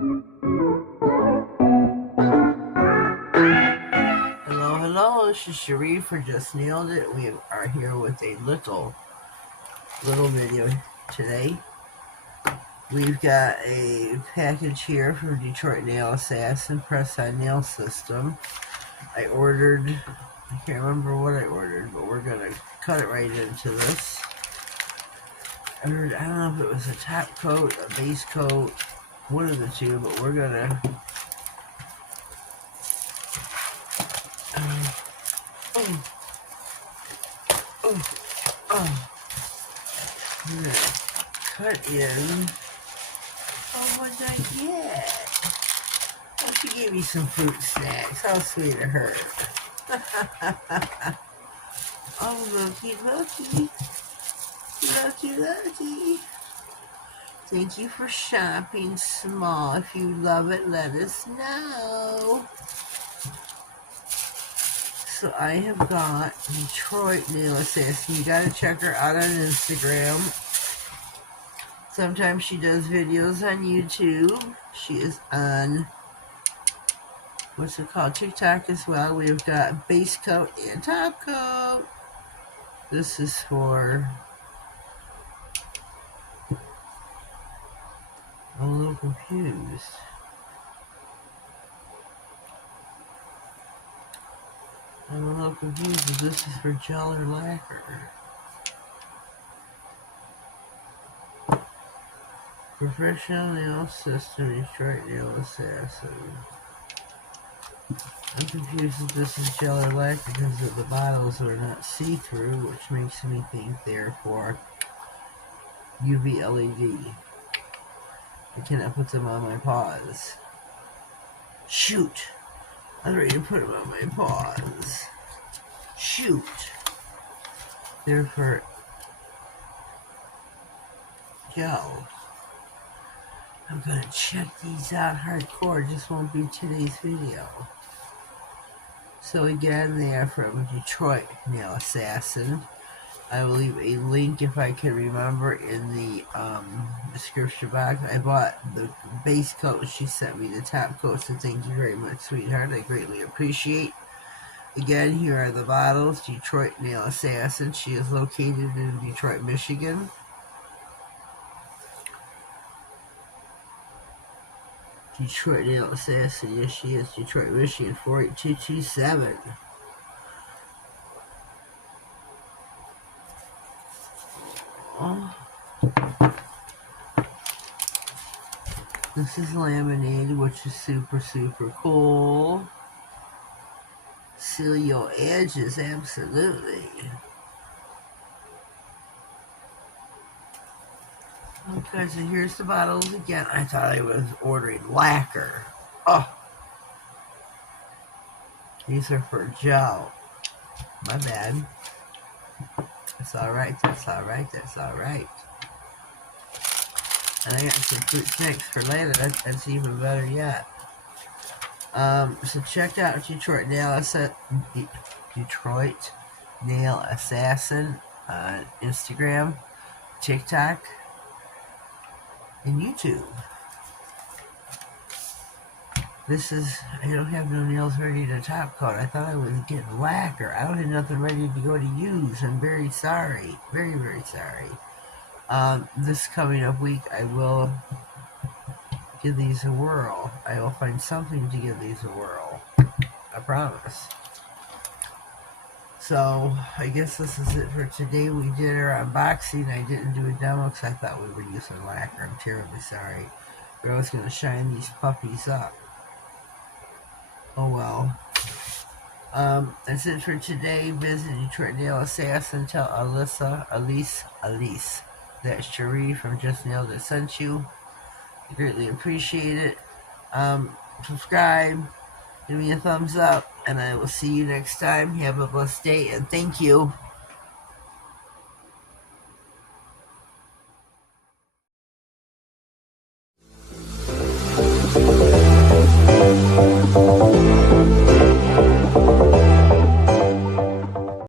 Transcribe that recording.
Hello, this is Cherie for Just Nailed It. We are here with a little video today. We've got a package here from Detroit Nail Assassin press-on nail system. I can't remember what I ordered, but we're going to cut it right into this. I don't know if it was a top coat, a base coat, one of the two, but we're going to cut in. Oh, what did I get? Oh, she gave me some fruit snacks. How sweet of her. Oh, looky. Lucky. Thank you for shopping small. If you love it, let us know. So I have got Detroit Nail Assassin. You gotta check her out on Instagram. Sometimes she does videos on YouTube. She is on, what's it called, TikTok as well. We've got base coat and top coat. This is for, I'm a little confused. If this is for gel or lacquer. Professional Nail System, Detroit Nail Assassin. I'm confused if this is gel or lacquer because the bottles are not see-through, which makes me think they're for UV LED. I cannot put them on my paws. Shoot! I was ready to put them on my paws. Shoot! They're for gel. I'm gonna check these out hardcore. Just won't be today's video. So again, they are from Detroit Nail Assassin. I will leave a link, if I can remember, in the description box. I bought the base coat. She sent me the top coat, so thank you very much, sweetheart. I greatly appreciate. Again, here are the bottles. Detroit Nail Assassin. She is located in Detroit, Michigan. Detroit Nail Assassin. Yes, she is. Detroit, Michigan, 48227. This is laminated, which is super cool. Seal your edges, absolutely. Okay, so here's the bottles again. I thought I was ordering lacquer. Oh. These are for gel. My bad. That's alright. And I got some fruit snacks for later. That's even better yet. So check out Detroit Nail Assassin on Instagram, TikTok, and YouTube. I don't have no nails ready to top coat. I thought I was getting lacquer. I don't have nothing ready to go to use. I'm very sorry. Very sorry. This coming up week, I will give these a whirl. I will find something to give these a whirl. I promise. So, I guess this is it for today. We did our unboxing. I didn't do a demo because I thought we were using lacquer. I'm terribly sorry. But I was going to shine these puppies up. Oh well. That's it for today. Visit Detroit Nail Assassin. Tell Elise. That Cherie from Just Nailed It sent you. I greatly appreciate it. Subscribe. Give me a thumbs up. And I will see you next time. Have a blessed day. And thank you.